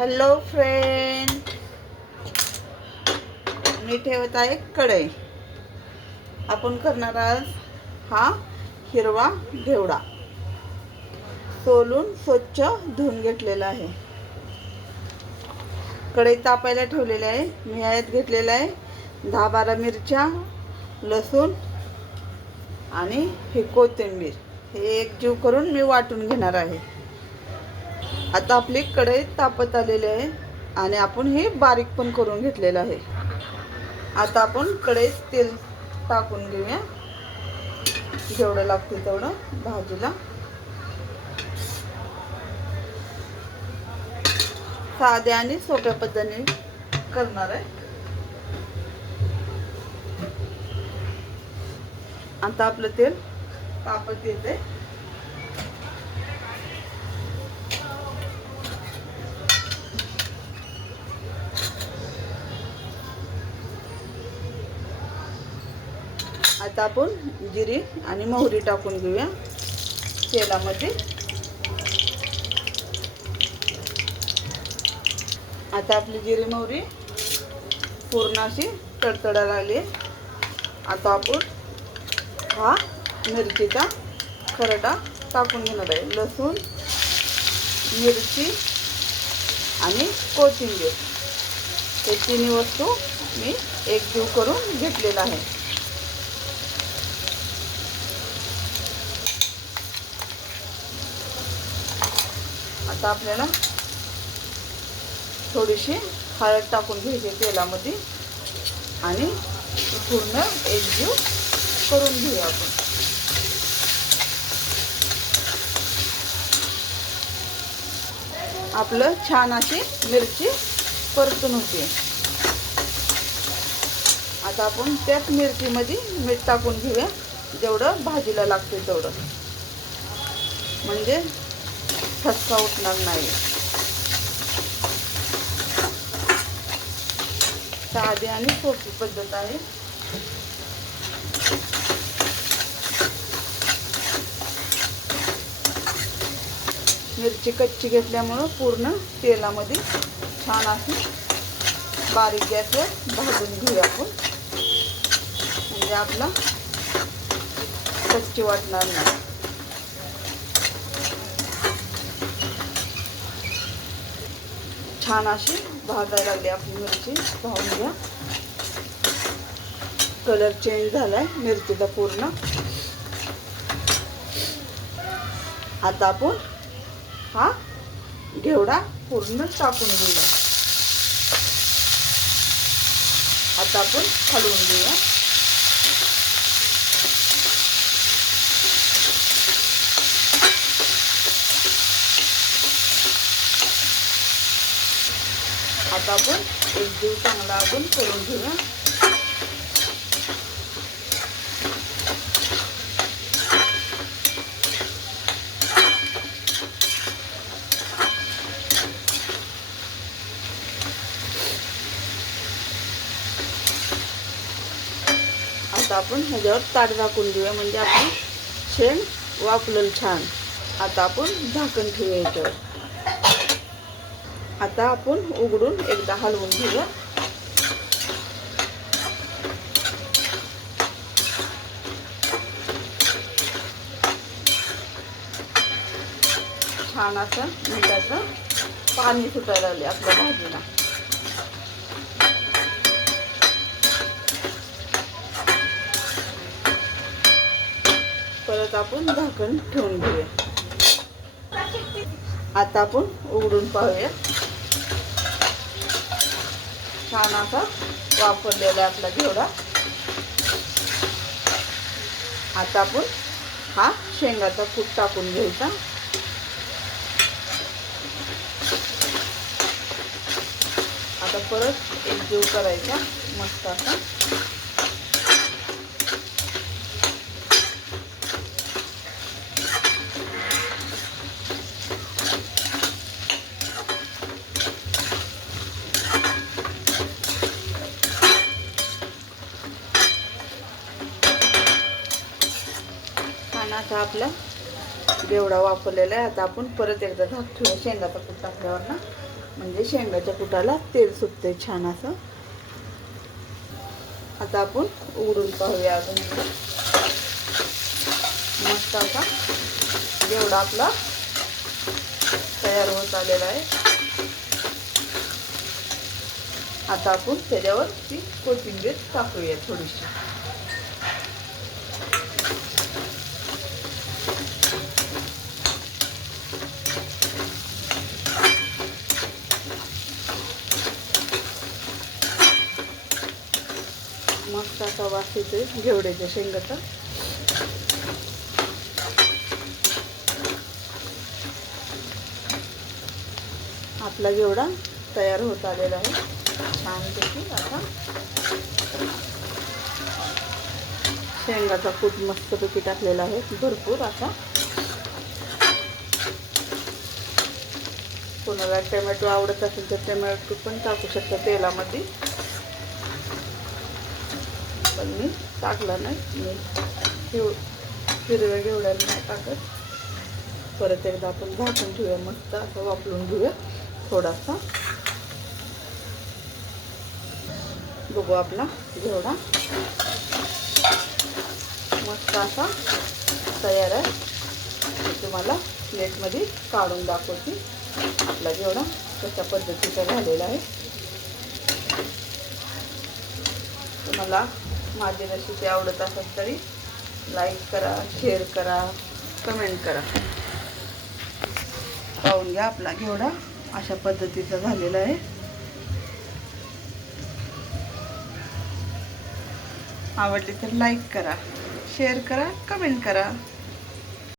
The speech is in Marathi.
हॅलो फ्रेंड मी ठेवत आहे कढई. आपण करणार आज हा हिरवा घेवडा. सोलून स्वच्छ धुवून घेतलेला आहे. कढई तापायला ठेवलेली आहे. मी ह्यात घेतलेला आहे. दहा बारा मिरच्या लसूण आणि हे कोथिंबीर. हे एक जीव करून मी वाटून घेणार आहे. आता आपली कढई तापत आलेली आहे आणि आपण हे बारीक पण करून घेतलेलं आहे. आता आपण कढईत तेल टाकून घेऊया. जेवढं लागते तेवढं भाजीला. साध्या आणि सोप्या पद्धतीने करणार आहे. आता आपलं तेल तापत येते आता आपण जिरी आणि मोहरी टाकून घेऊया तेलामध्ये. आता आपली जिरी मोहरी पूर्ण अशी तडतडायला आली आता आपण हा मिरचीचा खरडा टाकून घेणार आहे. लसूण मिरची आणि कोथिंबीर. हे तिन्ही वस्तू मी एकजीव करून घेतलेला आहे. आता आपल्याला थोडीशी हळद टाकून घ्यायची तेलामध्ये आणि पूर्ण एकजीव करून घेऊया आपण. आपलं छान अशी मिरची परतून होते. आता आपण त्याच मिरचीमध्ये मीठ टाकून घेऊया. जेवढं भाजीला लागते तेवढं. म्हणजे ठसका उठणार नाही. साधी आणि सोपी पद्धत आहे. मिरची कच्ची घेतल्यामुळं पूर्ण तेलामध्ये छान अशी बारीक गॅसवर भाजून घेऊया आपण. म्हणजे आपला कच्ची वाटणार नाही. छान अशी भाजायला लागली आपली मिरची. पाहून घ्या. कलर चेंज झालाय मिरचीचा पूर्ण. आता आपण हा घेवडा पूर्ण टाकून घेऊया. आता आपण हलवून घेऊया. आता आपण एक जीव चांगला अजून करून घेऊया आता आपण ह्याच्यावर ताट झाकून घेऊया म्हणजे आपण शेण वापलेलं छान आता आपण झाकण ठेवूया याच्यावर आता आपण उघडून एकदा हलवून घेऊया. छान असं मिठाचं पाणी सुटायला लागले आपल्या भाजीला. परत आपण झाकण ठेवून घेऊया. आता आपण उघडून पाहूया. छान असा वापरलेला आपला घेवडा. आता आपण हा शेंगाचा कूट टाकून घ्यायचा. आता परत एक जीव करायचा मस्त असा. आता असा आपला बेवडा वापरलेला आहे. आता आपण परत एकदा झाक शेंगाचा कूट टाकल्यावर ना म्हणजे शेंगाच्या कुटाला तेल सुटते छान असं. आता आपण उघडून पाहूया अजून मस्त असा जेवढा आपला तयार होत आलेला आहे. आता आपण त्याच्यावर ती कोथिंबीर टाकूया थोडीशी. मस्त असा वास येतोय घेवड्याच्या शेंगाचा आपला घेवडा तयार होत आलेला आहे. छानपैकी आता. शेंगाचा कूट मस्तपैकी टाकलेला आहे. भरपूर असा. कोणाला टोमॅटो आवडत असेल तर टोमॅटो पण टाकू शकता तेलामध्ये. पण मी टाकला नाही. मी हिव हिरव्या घेवड्याला नाही टाकत. परत एकदा आपण झाकून ठेवूया मस्त. असं वापरून घेऊया थोडासा. बघू आपला घेवडा. मस्त असा तयार आहे. मी तुम्हाला प्लेटमध्ये काढून दाखवते. आपला घेवडा कशा पद्धतीचा झालेला आहे. तुम्हाला माझी रेसिपी आवडत असेल तरी लाईक करा शेअर करा कमेंट करा. पाहून घ्या आपला घेवडा अशा पद्धतीचा झालेला आहे. आवडली तर लाईक करा. शेअर करा कमेंट करा.